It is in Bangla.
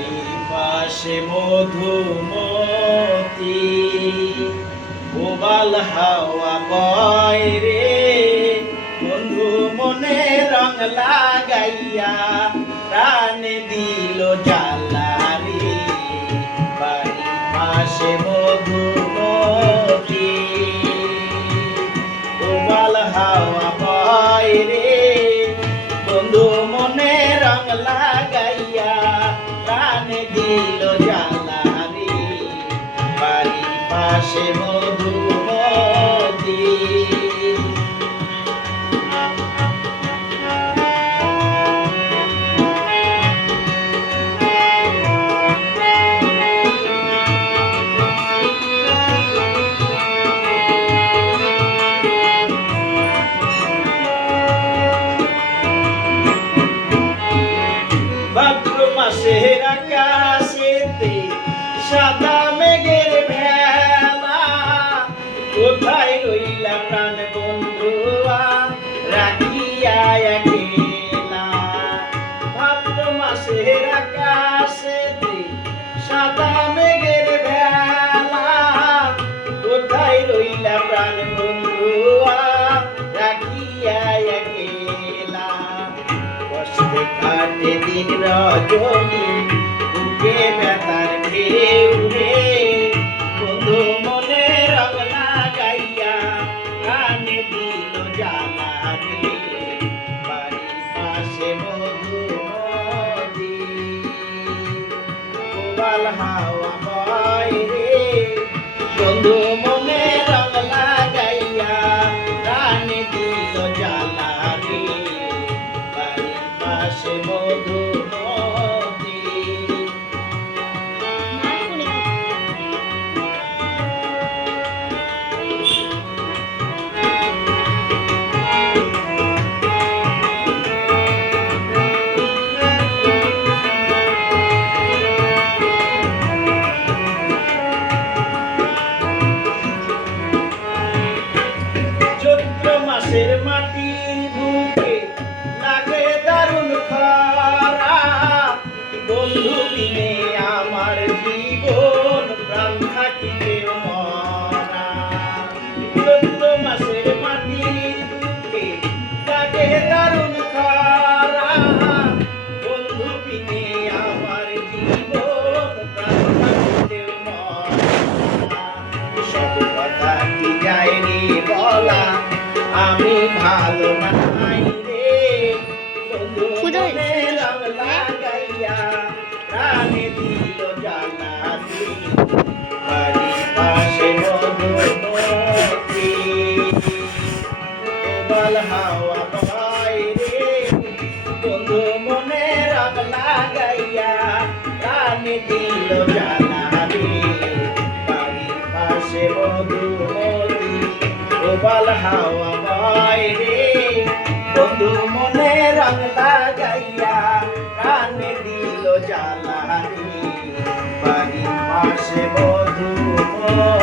বাড়ির পাশে মধুমতি প্রবাল হাওয়া বয় রে, বন্ধু মনে রং লাগাইয়া প্রাণে দিল জ্বালা রে। বাড়ির পাশে মধুমতি প্রবাল হাওয়া বয় রে, বন্ধু মনে রং লাগাইয়া প্রাণে দিল জ্বালা রে। বাড়ির পাশে মধুমতি। ভাদ্র মাসের আকাশেতে সাদা মেঘের ভেলা, কোথায় রইলা প্রাণ বন্ধুয়া রাখিয়া একলা। ভাদ্র মাসের আকাশেতে সাদা মেঘের ভেলা, কোথায় রইলা প্রাণ বন্ধুয়া রাখিয়া একলা। কষ্টে কাটে দিন রজনী, বুকে ব্যথার ঢেউ রে, বন্ধু মনে রং লাগাইয়া প্রাণে দিল জ্বালা রে। বাড়ির পাশে মধুমতি প্রবাল হাওয়া বয় রে, বন্ধু মনে রং লাগাইয়া প্রাণে দিল জ্বালা রে। বাড়ির পাশে মধুমতি। চৈত্র মাসের মাটির বুকে লাগে দারুণ খরা, বন্ধু বিনে আমার জীবন প্রাণ থাকিবে মরা। চৈত্র মাসের মাটির বুকে লাগে দারুণ খরা, বন্ধু বিনে আমার জীবন প্রাণ থাকিবে মরা। সব কথা কি যায় রে বলা, আমি ভালো নাই রে, বন্ধু মনে রং লাগাইয়া প্রাণে দিল জ্বালা রে। বাড়ির পাশে মধুমতি প্রবাল হাওয়া বয় রে, বন্ধু মনে রং লাগাইয়া প্রাণে দিল জ্বালা রে। বাড়ির পাশে মধুমতি প্রবাল হাওয়া বয় রে, বন্ধু মনে রং লাগাইয়া প্রাণে দিল জ্বালা রে। বাড়ির পাশে মধুমতি।